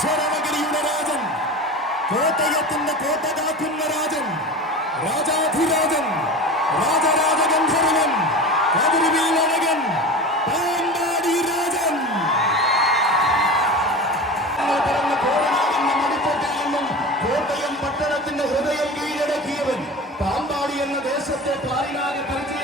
അക്ഷരനഗരിയുടെ രാജൻ കോട്ടയത്തിന്റെ കോട്ട കാക്കുന്ന രാജൻ രാജാധിരാജൻ രാജരാജഗന്ധർവൻ അതിരുവീലകൻ ഹൃദയം കീഴടക്കിയവൻ പാമ്പാടി എന്ന ദേശത്തെ പാലിനാകെ പരിചയപ്പെടുത്തിയ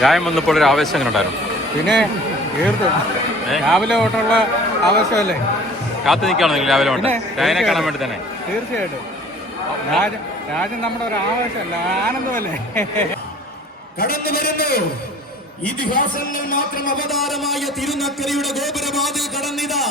ചായം വന്നപ്പോൾ ഒരു ആവേശം എങ്ങനെ ഉണ്ടായിരുന്നു പിന്നെ തീർത്തും രാവിലെ തൊട്ടുള്ള ആവേശമല്ലേ? കാത്തു നിൽക്കുകയാണോ നിങ്ങൾ രാവിലെ കൊണ്ട് ചായനെ കാണാൻ വേണ്ടി തന്നെ. തീർച്ചയായിട്ടും. രാജൻ രാജൻ നമ്മുടെ ഒരു ആവേശമല്ല ആനന്ദമല്ലേ? കടന്നു വരുന്നു. ഇതിഹാസങ്ങൾ മാത്രം അവതാരമായ തിരുനക്കരയുടെ ഗോപുരവാതിൽ കടന്നിതാ.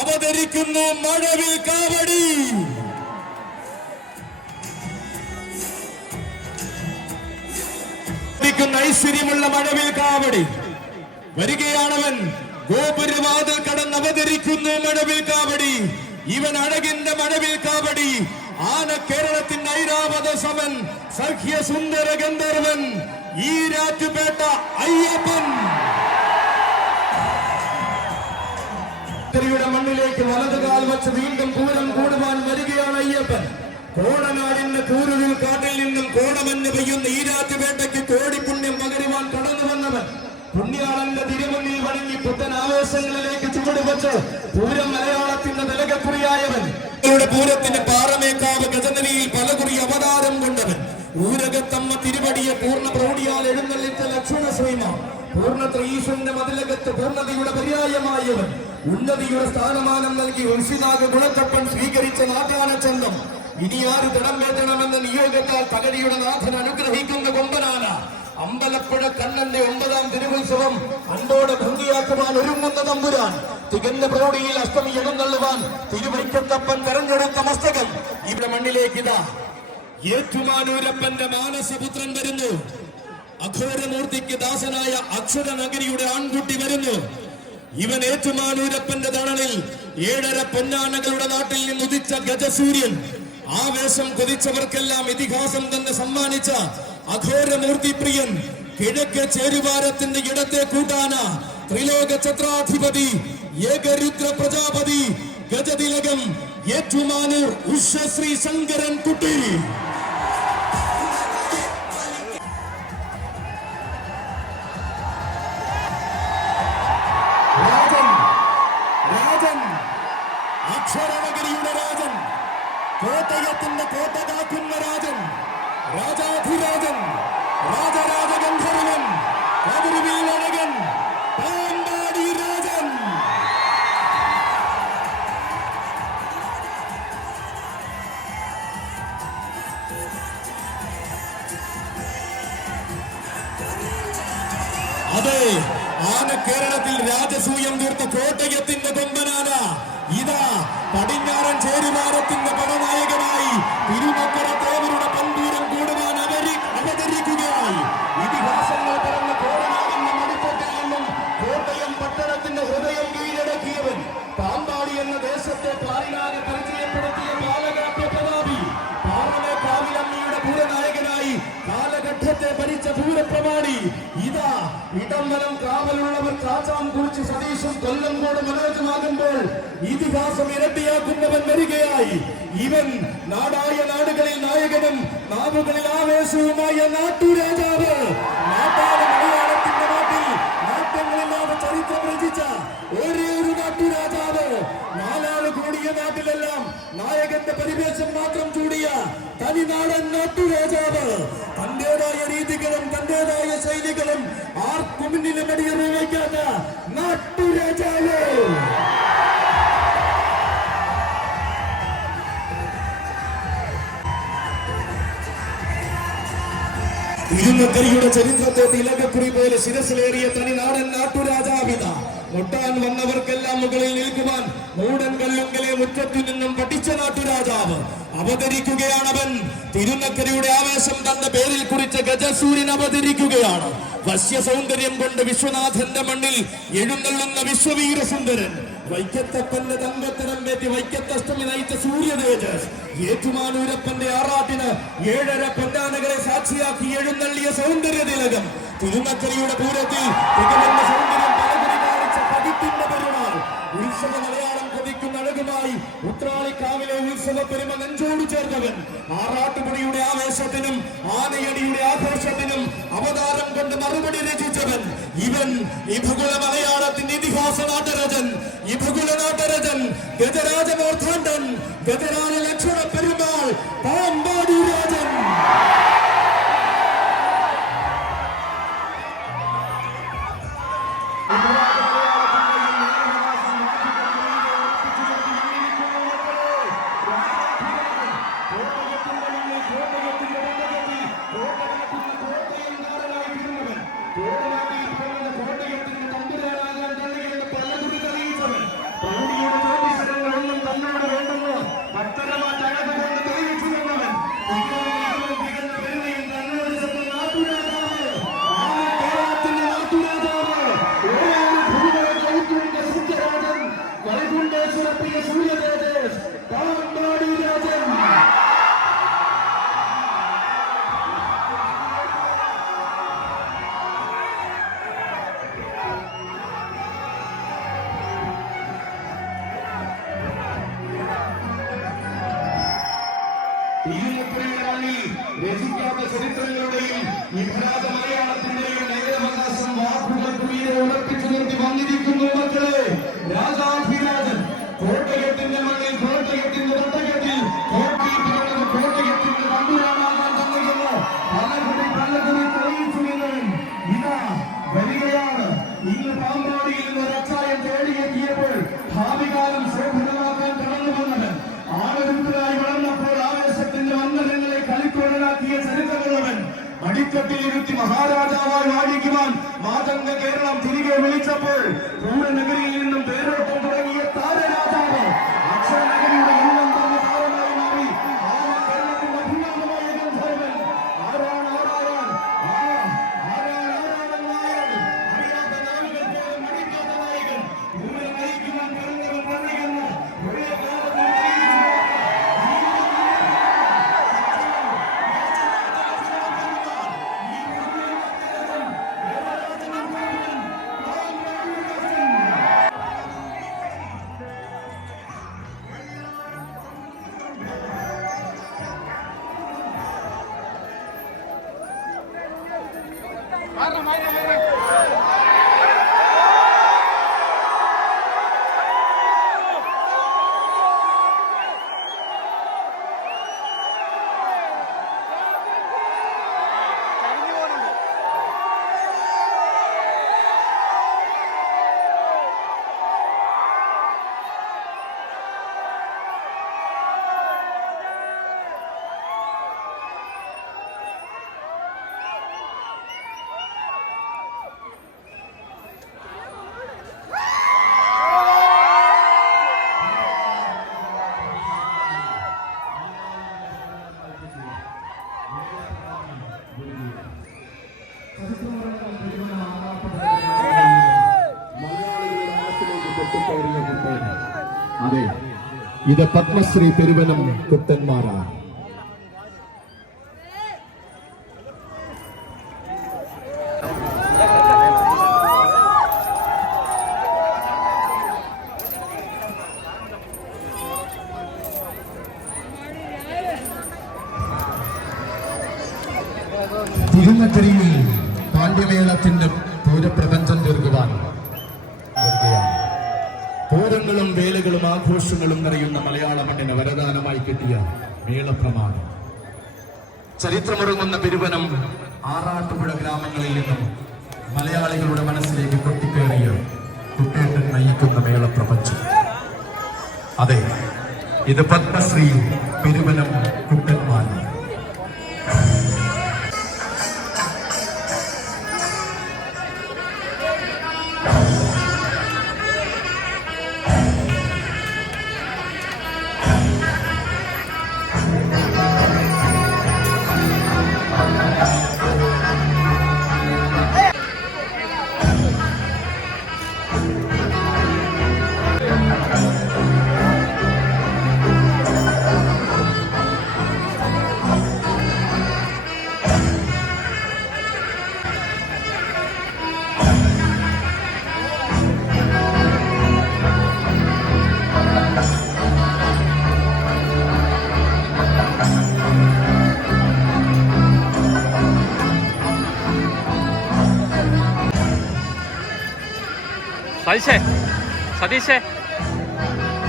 അവതരിക്കുന്നു മഴവിൽ കാവടി. ക്കുന്ന ഐശ്വര്യമുള്ള മഴവിൽ കാവടി. വരികയാണവൻ ഗോപുരവാതിൽ കടന്ന് അവതരിക്കുന്നു മഴവിൽ കാവടി. ഇവൻ അഴകിന്റെ മഴവിൽ കാവടി. ആന കേരളത്തിന്റെ ഐരാവത സമൻ സഖ്യ സുന്ദര ഗന്ധർവൻ ഈ രാറ്റുപേട്ട അയ്യപ്പൻ മണ്ണിലേക്ക് വലതുകാൽ വച്ച് വീണ്ടും പൂരം കൂടുവാൻ വരികയാണ് അയ്യപ്പൻ കോടനാടിന്റെ കൂരുവിൽ കാട്ടിൽ നിന്നും കോടമഞ്ഞ് പെയ്യുന്ന ഈരാറ്റുപേട്ടയ്ക്ക് കോടി പുണ്യം പകരുവാൻ കടന്നു വന്നവൻ. പുണ്യാളന്റെ തിരുമുന്നിൽ വഴങ്ങി പുത്തൻ ആവേശങ്ങളിലേക്ക് ചുവടുവച്ച് പൂരം മലയാളത്തിന്റെ നിലകക്കുറിയായവൻ പൂരത്തിന്റെ പാറമേക്കാവ് ഗജനരിയിൽ പലകുറി അവതാരം കൊണ്ടവൻ. ഊരകത്തമ്മ തിരുവടിയെ പൂർണ പ്രൗഢിയാൽ എഴുന്നള്ളിച്ച ലക്ഷ്മണ ശ്രീമ പൂർണ ത്രീശ്വന്റെ മതിലകത്ത് പൂർണതയുടെ പര്യായമായവൻ. ഉന്നതിയുടെ സ്ഥാനമാനം നൽകി വംശിനാഗ ഗുണത്തപ്പൻ സ്വീകരിച്ച നാട്ടാനച്ചന്തം ഇനി ആര് തടം വേറ്റണമെന്ന നിയോഗത്താൽ തകഴിയുടെ നാഥൻ അനുഗ്രഹിക്കുന്ന കൊമ്പനാണ് അമ്പലപ്പുഴ കണ്ണന്റെ ഒമ്പതാം തിരുവുത്സവം അണ്ടോടെ ഭംഗിയാക്കുവാൻ ഒരുങ്ങുന്ന തമ്പുരാൻ. തികഞ്ഞ പ്രൗഢിയിൽ അഷ്ടമി എഴുന്നള്ളുവാൻ തിരുവൈക്കത്തപ്പൻ തെരഞ്ഞെടുത്ത മസ്തകൻ. ഇവിടെ മണ്ണിലേക്ക് ഇതാ ഏറ്റുമാനൂരപ്പന്റെ മാനസപുത്രൻ വരുന്നു. അഘോരമൂർത്തിക്ക് ദാസനായ അക്ഷര നഗരിയുടെ ആൺകുട്ടി വരുന്നു. ഇവൻ ഏറ്റുമാനൂരപ്പന്റെ തണലിൽ ഏഴര പൊന്നാനകളുടെ നാട്ടിൽ നിന്ന് ഉദിച്ച ഗജസൂര്യൻ വേഷം കൊതിച്ചവർക്കെല്ലാം ഇതിഹാസം തന്നെ സമ്മാനിച്ച അഘോരമൂർത്തി പ്രിയൻ കിഴക്ക് ചേരുവാരത്തിന്റെ ഇടത്തെ കൂട്ടാന ത്രിലോക ഛത്രാധിപതി ഏകരുദ്ര പ്രജാപതി ഗജതിലകം ഏറ്റുമാനൂർ ഉഷശ്രീ ശങ്കരൻ കുട്ടി രാജാധിരാജൻ കുറിച്ച് സതീശും കൊല്ലങ്കോട് മനോജുമാകുമ്പോൾ ഇതിഹാസം ഇരട്ടിയാക്കുന്നവൻ വരികയായി. ഇവൻ നാടായ നാടുകളിൽ നായകനും നാവുകളിൽ ആവേശവുമായ നാട്ടുരാജാവ്. പോലെ ശിരസിലേറിയ തനിനാടൻ നാട്ടുരാജാവിത. മുട്ടാൻ വന്നവർക്കെല്ലാം മുകളിൽ നിൽക്കുവാൻ മൂടൻ കല്ലുങ്കലെ മുറ്റത്തു നിന്നും പഠിച്ച നാട്ടുരാജാവ്. അവതരിക്കുകയാണ് അവൻ. തിരുനക്കരയുടെ ആവേശം തന്റെ പേരിൽ കുറിച്ച് ഗജസൂര്യൻ അവതരിക്കുകയാണ്. വശ്യ സൗന്ദര്യം കൊണ്ട് വിശ്വനാഥന്റെ മണ്ണിൽ എഴുന്നള്ളുന്ന വിശ്വവീര സുന്ദരൻ. വൈക്കത്തപ്പന്റെ തങ്കത്തരം പേറ്റി വൈക്കത്തഷ്ടമി നയിച്ച സൂര്യതേജസ് ഏറ്റുമാനൂരപ്പന്റെ ആറാട്ടിന് ഏഴര പൊന്നാനകളെ സാക്ഷിയാക്കി എഴുന്നള്ളിയ സൗന്ദര്യ തിലകം തിരുനക്കരയുടെ പൂരത്തിൽ തികഞ്ഞ സൗന്ദര്യം കാണിച്ച പതിപ്പിന്റെ പെരുമാൾ ഉത്സവ മലയാളം കൊതിക്കുന്ന അഴകുമായി ഉത്രാളിക്കാവിലെ ഉത്സവ പെരുമ നെഞ്ചോട് ചേർന്നവൻ. ആറാട്ടുപുടിയുടെ ആവേശത്തിനും ആനയടിയുടെ ആഘോഷത്തിനും അവതാരം കൊണ്ട് മറുപടി രചിച്ചവൻ ഇവൻ. ഇഭകുല മലയാളത്തിന്റെ ഇതിഹാസ നാട്ടരജൻ ഇഭകുല നാട്ടരജൻ ഗജരാജമോർത്താണ്ടൻ വിളിച്ചപ്പോൾ പൂരനഗരിയിൽ നിന്നും പേരോട്ടം അതെ ഇത് പത്മശ്രീ പെരുവനം കുട്ടന്മാരാണ് ആഘോഷങ്ങളും നിറയുന്ന മലയാള മണ്ണിന് വരദാനമായി കിട്ടിയ മേളപ്രമാണം. ചരിത്രമുറങ്ങുന്ന പെരുവനം ആറാട്ടുപുഴ ഗ്രാമങ്ങളിൽ നിന്നും മലയാളികളുടെ മനസ്സിലേക്ക് കൊത്തിക്കേറിയ കുട്ടേട്ടൻ നയിക്കുന്ന മേളപ്രപഞ്ചം. അതെ ഇത് പത്മശ്രീ പെരുവനം સદી છે સદી છે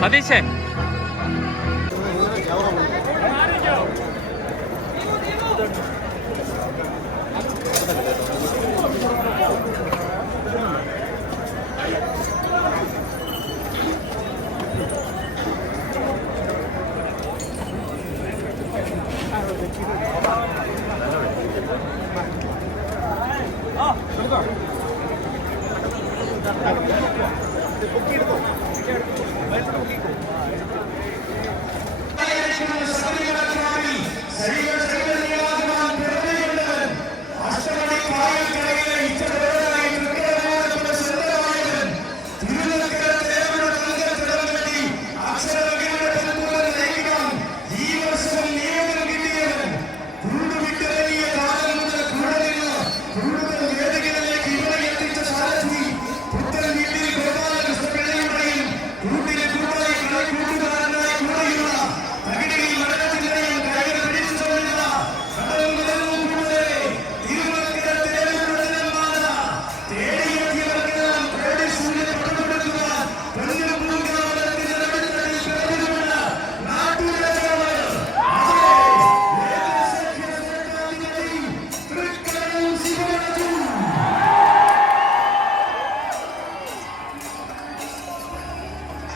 સદી છે സതീശേ സതീശേ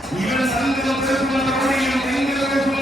സതീശേ ഈ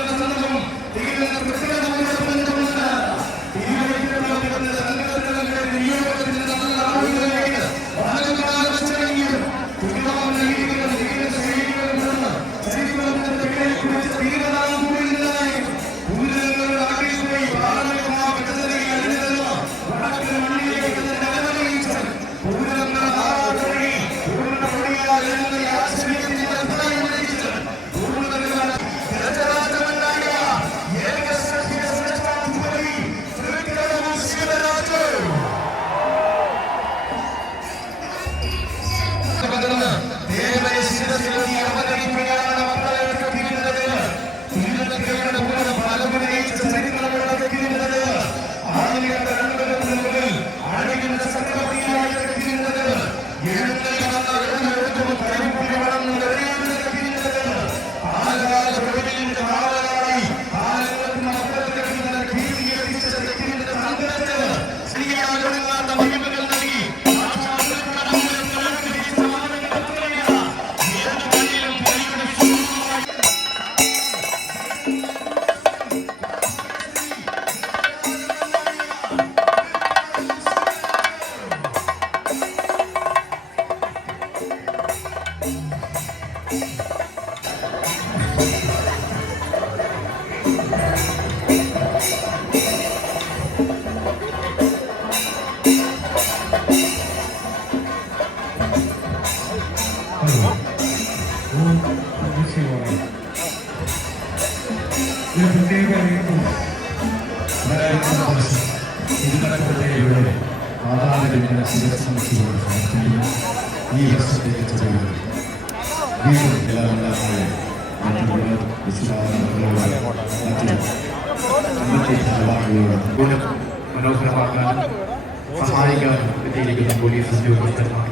എത്തിയിരിക്കുന്ന പോലീസ് ഉദ്യോഗസ്ഥന്മാർ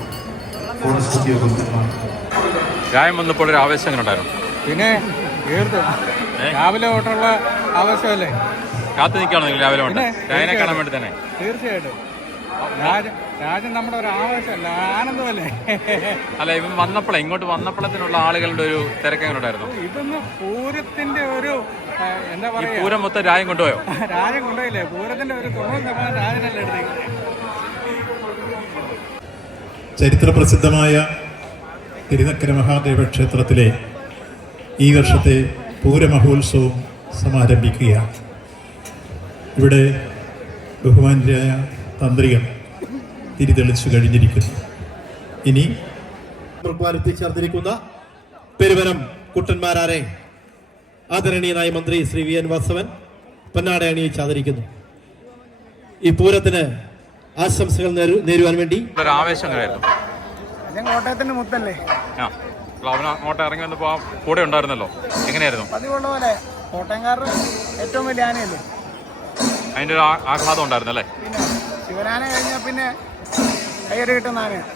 ഫോറസ്റ്റ് ഉദ്യോഗസ്ഥന്മാർ രായം വന്നപ്പോൾ ഒരു ആവേശം എങ്ങനെ ഉണ്ടായിരുന്നു പിന്നെ തീർത്തു രാവിലെ തൊട്ടുള്ള ആവശ്യമല്ലേ കാത്തു നിൽക്കുകയാണോ നിങ്ങൾ രാവിലെ കൊണ്ട് പിന്നെ, കാണാൻ വേണ്ടി തന്നെ. തീർച്ചയായിട്ടും. രാജൻ നമ്മുടെ ഒരു ആവേശമല്ല ആനന്ദമല്ലേ? അല്ല ഇവൻ വന്നപ്പോഴേ ഇങ്ങോട്ട് വന്നപ്പോഴത്തിനുള്ള ആളുകളുടെ ഒരു തിരക്ക് എങ്ങനെ ഉണ്ടായിരുന്നു? ഇതൊന്ന് പൂരത്തിന്റെ ഒരു എന്താ പറയുക പൂരം മൊത്തം രായം കൊണ്ടുപോയോ? രാജൻ കൊണ്ടുപോയില്ലേ? പൂരത്തിന്റെ ഒരു തൊണ്ണൂറ് ശതമാനം രാജനല്ലേ ചരിത്ര ചരിത്രപ്രസിദ്ധമായ തിരുനക്കര മഹാദേവ ക്ഷേത്രത്തിലെ ഈ വർഷത്തെ പൂരമഹോത്സവം സമാരംഭിക്കുകയാണ്. ഇവിടെ ബഹുമാനരായ തന്ത്രികൾ തിരിതെളിച്ചു കഴിഞ്ഞിരിക്കുന്നു. ഇനി എത്തിച്ചേർന്നിരിക്കുന്ന പെരുവനം കുട്ടന്മാരാരെ ആദരണീയനായ മന്ത്രി ശ്രീ വി എൻ വാസവൻ പൊന്നാട അണിയിച്ച് ആദരിക്കുന്നു. ഈ പൂരത്തിന് ആശംസകൾ നേരു- നേരുവാൻ വേണ്ടി കോട്ടയത്തിന്റെ മുത്തല്ലേ? അങ്ങോട്ട് ഇറങ്ങി വന്നപ്പോൾ കൂടെ ഉണ്ടായിരുന്നല്ലോ. എങ്ങനെയായിരുന്നു? പതിവുള്ള പോലെ കോട്ടയംകാരുടെ ഏറ്റവും വലിയ ആനയല്ലേ? അതിന്റെ ഒരു ആഘാതം ആഹ്ലാദം ഉണ്ടായിരുന്നു കഴിഞ്ഞ പിന്നെ ശിവനാന കഴിഞ്ഞാൽ പിന്നെ കയ്യടി കിട്ടുന്ന ആനയാണ്